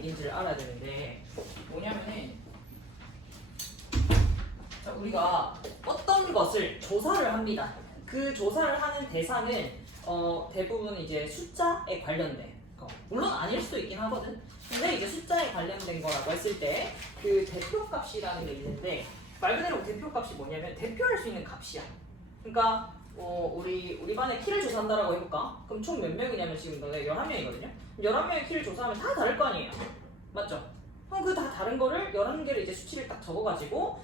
얘기인지를 알아야 되는데 뭐냐면은 자, 우리가 어떤 것을 조사를 합니다. 그 조사를 하는 대상은 대부분 이제 숫자에 관련된 거. 물론 아닐 수도 있긴 하거든. 근데 이제 숫자에 관련된 거라고 했을 때 그 대표값이라는 게 있는데 말 그대로 대표값이 뭐냐면 대표할 수 있는 값이야. 그러니까 우리 반에 키를 조사한다라고 해볼까? 그럼 총 몇 명이냐면 지금 너네 11명이거든요? 11명의 키를 조사하면 다 다를 거 아니에요? 맞죠? 그럼 그 다 다른 거를 11개를 이제 수치를 딱 적어가지고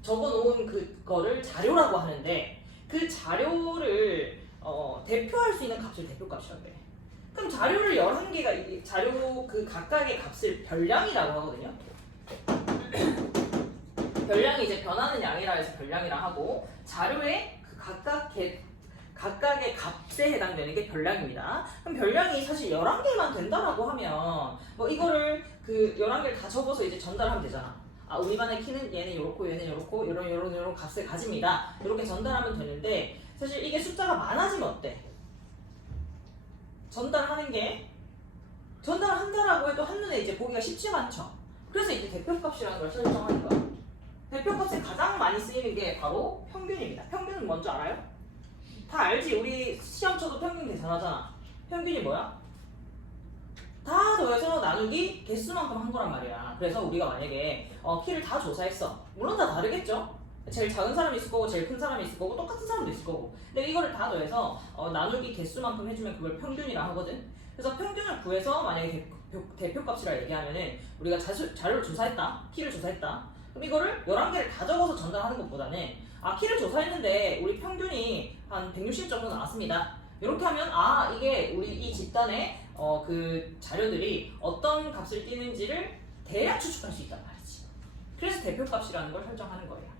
적어놓은 그거를 자료라고 하는데 그 자료를 대표할 수 있는 값을 대표값이라고 해. 그럼 자료를 11개가 자료 그 각각의 값을 별량이라고 하거든요. 별량이 이제 변하는 양이라 해서 별량이라 하고 자료의 그 각각의 값에 해당되는 게 별량입니다. 그럼 별량이 사실 11개만 된다라고 하면 뭐 이거를 그 11개를 다 적어서 이제 전달하면 되잖아. 아, 우리 반의 키는 얘는 요렇고 얘는 요렇고 요런 값을 가집니다. 이렇게 전달하면 되는데 사실 이게 숫자가 많아지면 어때? 전달한다라고 해도 한눈에 이제 보기가 쉽지가 않죠. 그래서 이제 대표값이라는 걸 설정하는 거야. 대표값이 가장 많이 쓰이는 게 바로 평균입니다. 평균은 뭔지 알아요? 다 알지? 우리 시험 쳐도 평균 계산하잖아. 평균이 뭐야? 다 더해서 나누기 개수만큼 한 거란 말이야. 그래서 우리가 만약에 키를 다 조사했어. 물론 다 다르겠죠? 제일 작은 사람이 있을 거고 제일 큰 사람이 있을 거고 똑같은 사람도 있을 거고. 근데 이거를 다 더해서 나누기 개수만큼 해주면 그걸 평균이라 하거든. 그래서 평균을 구해서 만약에 대표값이라 얘기하면은 우리가 자료를 조사했다. 키를 조사했다. 그럼 이거를 11개를 다 적어서 전달하는 것보다는 키를 조사했는데 우리 평균이 한 160 정도 나왔습니다. 이렇게 하면 이게 우리 이 집단의 그 자료들이 어떤 값을 띠는지를 대략 추측할 수 있단 말이지. 그래서 대표값이라는 걸 설정하는 거예요.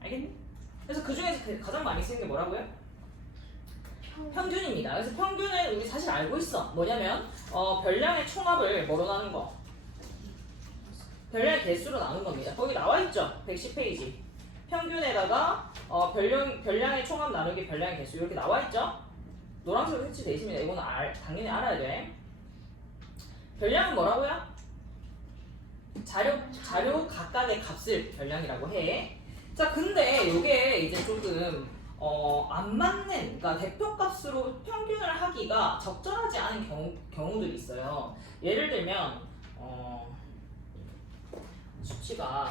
알겠니? 그래서 그 중에서 가장 많이 쓰는 게 뭐라고요? 평균입니다. 그래서 평균은 우리 사실 알고 있어. 뭐냐면 별량의 총합을 뭐로 나눈 거? 별량의 개수로 나눈 겁니다. 거기 나와 있죠? 110페이지. 평균에다가 별량의 총합 나누기 별량의 개수 이렇게 나와 있죠? 노란색으로 색칠되어 있습니다. 이거는 당연히 알아야 돼. 별량은 뭐라고요? 자료 각각의 값을 별량이라고 해. 자, 근데 이게 이제 조금 안 맞는, 그러니까 대표값으로 평균을 하기가 적절하지 않은 경우들이 있어요. 예를 들면 수치가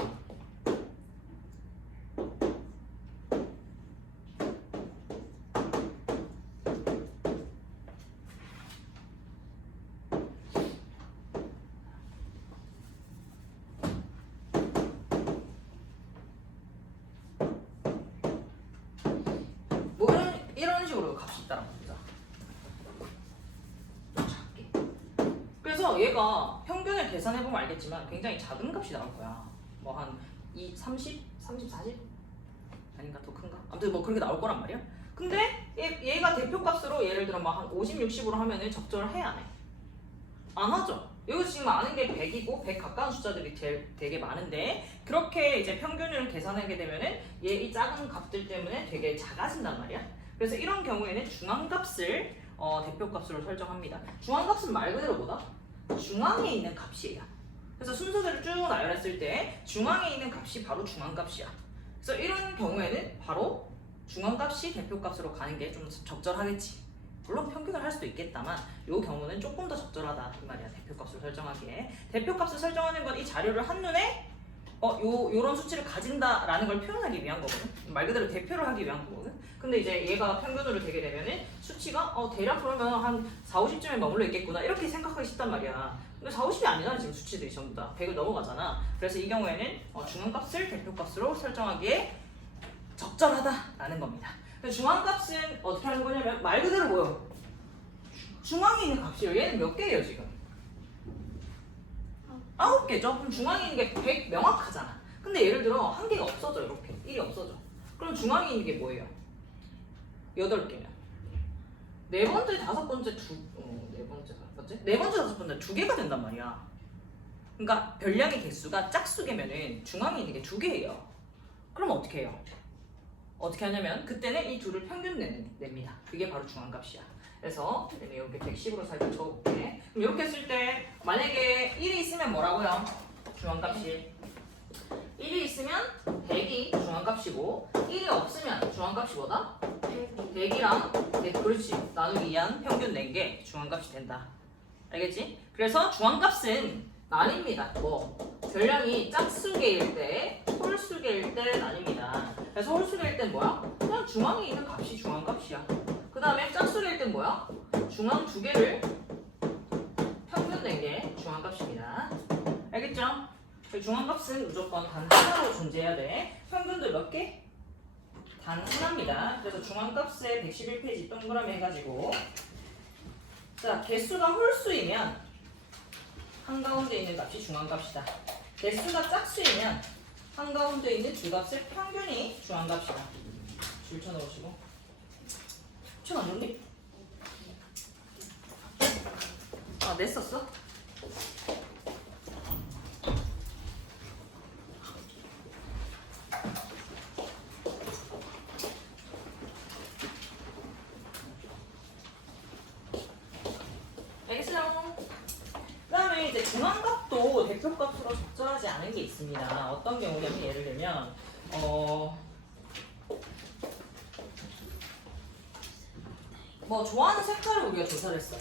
뭐 이런 식으로 값이 있다는 겁니다. 작게. 그래서 얘가 평균을 계산해보면 알겠지만 굉장히 작은 값이 나올 거야. 뭐 한 30? 40? 아닌가 더 큰가? 아무튼 뭐 그렇게 나올 거란 말이야. 근데 얘가 대표값으로 예를 들어 막 한 50, 60으로 하면은 적절해 안 해? 안 하죠. 여기 지금 아는 게 100이고 100 가까운 숫자들이 되게 많은데 그렇게 이제 평균을 계산하게 되면은 이 작은 값들 때문에 되게 작아진단 말이야. 그래서 이런 경우에는 중앙값을 대표값으로 설정합니다. 중앙값은 말 그대로 뭐다? 중앙에 있는 값이에요. 그래서 순서대로 쭉 나열했을 때 중앙에 있는 값이 바로 중앙값이야. 그래서 이런 경우에는 바로 중앙값이 대표값으로 가는 게 좀 적절하겠지. 물론 평균을 할 수도 있겠다만 이 경우는 조금 더 적절하다 이 말이야. 대표값을 설정하기에. 대표값을 설정하는 건 이 자료를 한눈에 요런 수치를 가진다라는 걸 표현하기 위한 거거든. 말 그대로 대표를 하기 위한 거거든. 근데 이제 얘가 평균으로 되게 되면은 수치가 대략 그러면 한 4, 50점에 머물러 있겠구나 이렇게 생각하기 쉽단 말이야. 근데 4, 50이 아니잖아. 지금 수치들이 전부 다 100을 넘어가잖아. 그래서 이 경우에는 중앙값을 대표값으로 설정하기에 적절하다라는 겁니다. 중앙값은 어떻게 하는 거냐면 말 그대로 뭐요? 중앙에 있는 값이에요. 얘는 몇 개예요 지금? 9개죠? 그럼 중앙에 있는 게 100 명확하잖아. 근데 예를 들어 한 개가 없어져. 이렇게 1이 없어져. 그럼 중앙에 있는 게 뭐예요? 8개면 네 번째, 다섯 번째 네 번째, 다섯 번째 2개가 된단 말이야. 그러니까 별량의 개수가 짝수개면은 중앙에 있는 게 2개예요. 그럼 어떻게 해요? 어떻게 하냐면 그때는 이 둘을 평균 냅니다. 그게 바로 중앙값이야. 그래서 이렇게 110으로 살짝 적어볼게. 그럼 이렇게 했을 때 만약에 1이 있으면 뭐라고요? 중앙값이 1이 있으면 100이 중앙값이고 1이 없으면 중앙값이 뭐다? 100이랑 네, 그렇지 나누기 2한 평균 낸 게 중앙값이 된다. 알겠지? 그래서 중앙값은 나뉩니다. 뭐 별량이 짝수개일 때, 홀수개일 때 나뉩니다. 그래서 홀수개일 땐 뭐야? 그냥 중앙에 있는 값이 중앙값이야. 그 다음에 짝수개일 땐 뭐야? 중앙 두 개를 평균 낸 게 중앙값입니다. 알겠죠? 중앙값은 무조건 단 하나로 존재해야 돼. 평균도 몇 개? 단 하나입니다. 그래서 중앙값에 111페이지 동그라미 해가지고 자 개수가 홀수이면 한가운데 있는 값이 중앙값이다. 개수가 짝수이면 한가운데 있는 두 값의 평균이 중앙값이다. 줄 쳐놓으시고 줄 안 줬니? 아 냈었어? 그다음에 이제 중앙값도 대표값으로 적절하지 않은 게 있습니다. 어떤 경우냐면 예를 들면 뭐 좋아하는 색깔을 우리가 조사를 했어.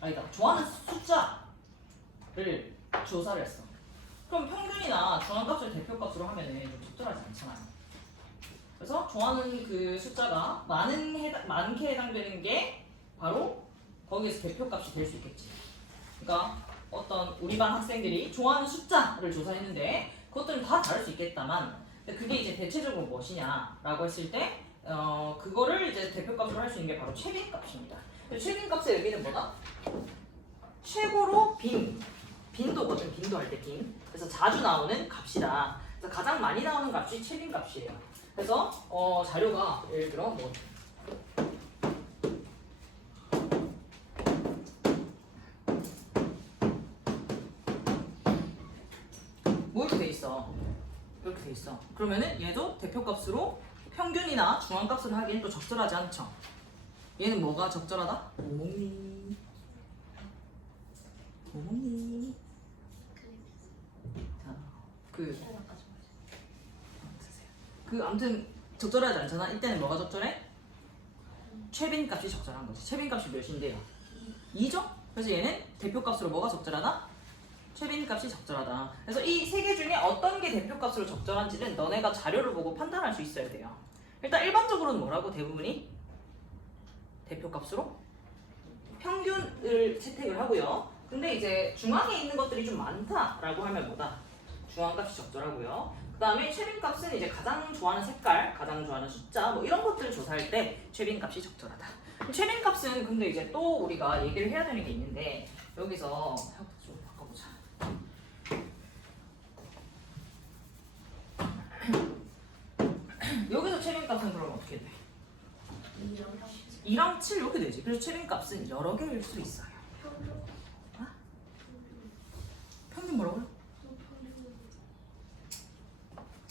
아니다. 좋아하는 숫자를 조사를 했어. 그럼 평균이나 중앙값을 대표값으로 하면은 좀 적절하지 않잖아요. 그래서 좋아하는 그 숫자가 많게 해당되는 게 바로 거기에서 대표값이 될 수 있겠지. 그러니까 어떤 우리 반 학생들이 좋아하는 숫자를 조사했는데 그것들은 다 다를 수 있겠다만 그게 이제 대체적으로 무엇이냐라고 했을 때 그거를 이제 대표값으로 할 수 있는 게 바로 최빈값입니다. 최빈값의 의미는 뭐다? 최고로 빈도거든. 빈도 할 때 빈. 그래서 자주 나오는 값이다. 그래서 가장 많이 나오는 값이 최빈값이에요. 그래서 자료가 예를 들어 뭐 이렇게 돼 있어. 이렇게 돼 있어. 그러면은 얘도 대표값으로 평균이나 중앙값으로 하기엔 또 적절하지 않죠. 얘는 뭐가 적절하다? 뭐 먹니? 뭐 먹니? 자, 아무튼 적절하지 않잖아. 이때는 뭐가 적절해? 최빈값이 적절한 거지. 최빈값이 몇인데요? 2죠? 그래서 얘는 대표값으로 뭐가 적절하다? 최빈값이 적절하다. 그래서 이 세 개 중에 어떤 게 대표값으로 적절한지는 너네가 자료를 보고 판단할 수 있어야 돼요. 일단 일반적으로는 뭐라고 대부분이? 대표값으로 평균을 채택을 하고요. 근데 이제 중앙에 있는 것들이 좀 많다라고 하면 뭐다? 중앙값이 적절하고요. 그 다음에 최빈값은 이제 가장 좋아하는 색깔, 가장 좋아하는 숫자 뭐 이런 것들을 조사할 때 최빈값이 적절하다. 최빈값은 근데 이제 또 우리가 얘기를 해야 되는 게 있는데 여기서 좀 바꿔보자. 여기서 최빈값은 그러면 어떻게 돼? 2랑 7 이렇게 되지. 그래서 최빈값은 여러 개일 수 있어요. 어? 평균 뭐라고요?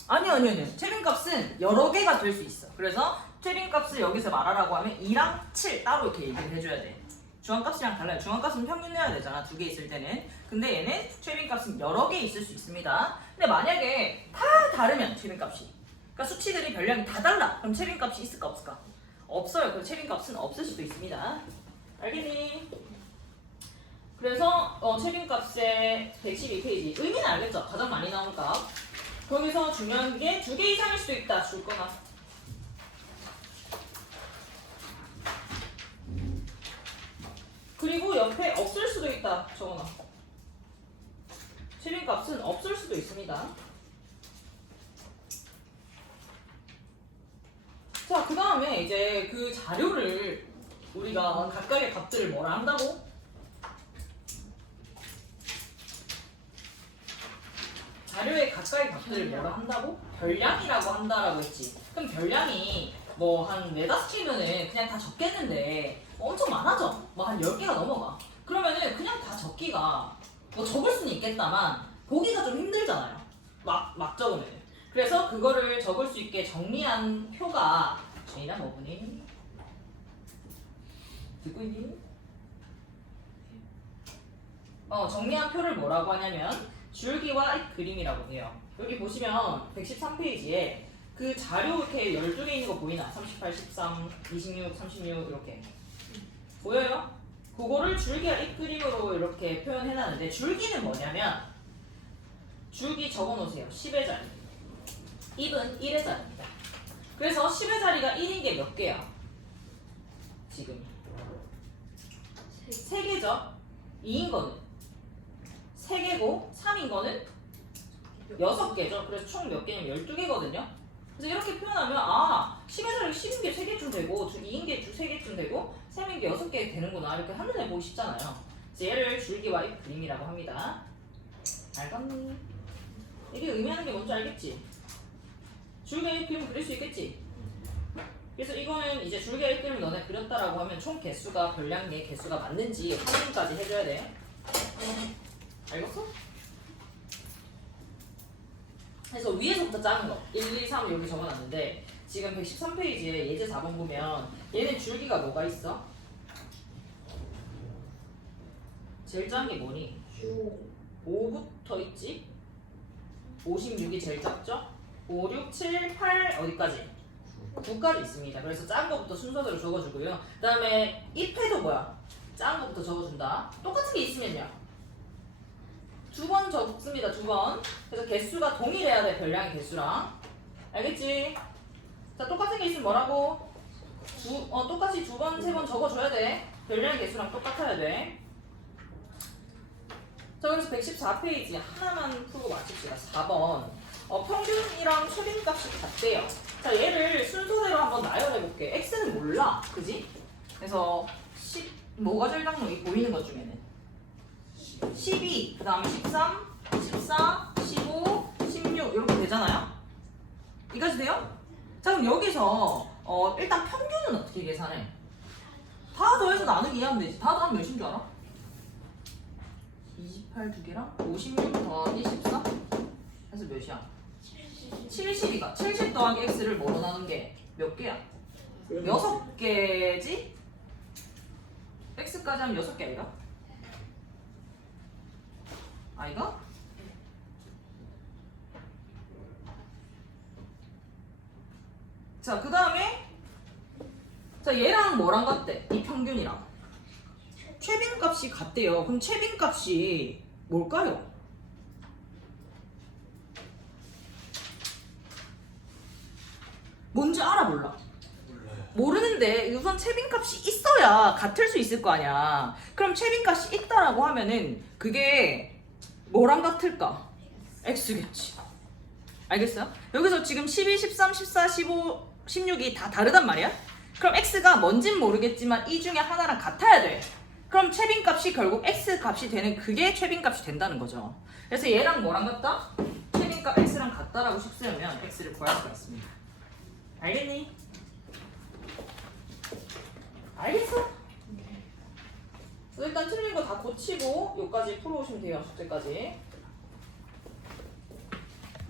아니요. 최빈값은 여러 개가 될 수 있어. 그래서 최빈값을 여기서 말하라고 하면 2랑 7 따로 이렇게 얘기를 해줘야 돼. 중앙값이랑 달라요. 중앙값은 평균 내야 되잖아. 두 개 있을 때는. 근데 얘는 최빈값은 여러 개 있을 수 있습니다. 근데 만약에 다 다르면 최빈값이. 그러니까 수치들이 별량이 다 달라. 그럼 최빈값이 있을까 없을까? 없어요. 그럼 최빈값은 없을 수도 있습니다. 알겠니? 그래서 최빈값의 112페이지. 의미는 알겠죠? 가장 많이 나온 값. 거기서 중요한 게 두 개 이상일 수도 있다. 줄거나. 그리고 옆에 없을 수도 있다. 적어놔. 최빈값은 없을 수도 있습니다. 자, 그 다음에 이제 그 자료를 우리가 각각의 값들을 뭐라 한다고? 자료의 각각의 값들을 뭐라 한다고? 별량이라고 한다라고 했지. 그럼 별량이 뭐 한 4-5개면은 그냥 다 적겠는데 엄청 많아져. 뭐 한 10개가 넘어가. 그러면은 그냥 다 적기가 뭐 적을 수는 있겠다만 보기가 좀 힘들잖아요. 막 적으면. 그래서 그거를 적을 수 있게 정리한 표가 J나 뭐분이 듣고 있니? 정리한 표를 뭐라고 하냐면 줄기와 그림이라고 해요. 여기 보시면 113페이지에 그 자료 이렇게 12개 있는 거 보이나? 38, 13, 26, 36 이렇게 보여요? 그거를 줄기와 그림으로 이렇게 표현해놨는데 줄기는 뭐냐면 줄기 적어놓으세요. 10의 자리. 입은 1의 자리입니다. 그래서 10의 자리가 1인 게 몇 개야? 지금 3개죠? 2인 거는 3개고 3인 거는 6개죠. 그래서 총 몇 개냐면 12개거든요. 그래서 이렇게 표현하면 10의 자리가 10인 게 3개쯤 되고 2인 게 3개쯤 되고 3인 게 6개 되는구나. 이렇게 한눈에 보기 쉽잖아요. 그래서 얘를 줄기와 그림이라고 합니다. 알겠니? 이게 의미하는 게 뭔지 알겠지? 줄기와 그림 그릴 수 있겠지? 그래서 이거는 이제 줄기와 그림을 너네 그렸다라고 하면 총 개수가 별량의 개수가 맞는지 확인까지 해줘야 돼. 알겠어? 그래서 위에서부터 작은 거 1, 2, 3 여기 적어놨는데 지금 113페이지에 예제 4번 보면 얘는 줄기가 뭐가 있어? 제일 작은 게 뭐니? 5부터 있지? 56이 제일 작죠? 5, 6, 7, 8 어디까지? 9까지 있습니다. 그래서 작은 거부터 순서대로 적어주고요. 그 다음에 잎에도 뭐야? 작은 거부터 적어준다. 똑같은 게 있으면요. 2번 적습니다. 2번. 그래서 개수가 동일해야 돼. 별량의 개수랑. 알겠지? 자, 똑같은 게 있으면 뭐라고? 똑같이 2번, 3번 적어줘야 돼. 별량의 개수랑 똑같아야 돼. 자, 그래서 114페이지 하나만 풀고 마칩시다. 4번. 평균이랑 최빈값이 같대요. 자, 얘를 순서대로 한번 나열해볼게. x는 몰라. 그지? 그래서 뭐가 제일 작은 거 보이는 것 중에는 12, 그 다음에 13, 14, 15, 16 이렇게 되잖아요? 이까지 돼요? 자, 그럼 여기서 일단 평균은 어떻게 계산해? 다 더해서 나누기 이해하면 되지. 다 더하면 몇인 줄 알아? 28 두 개랑 56 더하기 14 해서 몇이야? 70이가 70 더하기 x를 뭐로 나눈 게 몇 개야? 6개지? x까지 하면 6개 아이가? 아이가? 자, 그 다음에 자, 얘랑 뭐랑 같대? 이 평균이랑 최빈값이 같대요. 그럼 최빈값이 뭘까요? 뭔지 알아 몰라? 모르는데 우선 최빈값이 있어야 같을 수 있을 거 아니야. 그럼 최빈값이 있다라고 하면은 그게 뭐랑 같을까? x겠지. 알겠어요? 여기서 지금 12, 13, 14, 15, 16이 다 다르단 말이야? 그럼 x가 뭔진 모르겠지만 이 중에 하나랑 같아야 돼. 그럼 최빈값이 결국 x값이 되는 그게 최빈값이 된다는 거죠. 그래서 얘랑 뭐랑 같다? 최빈값 x랑 같다라고 식수하면 x를 구할 수가 있습니다. 알겠니? 알겠어? 일단 틀린 거 다 고치고 여기까지 풀어오시면 돼요. 숙제까지.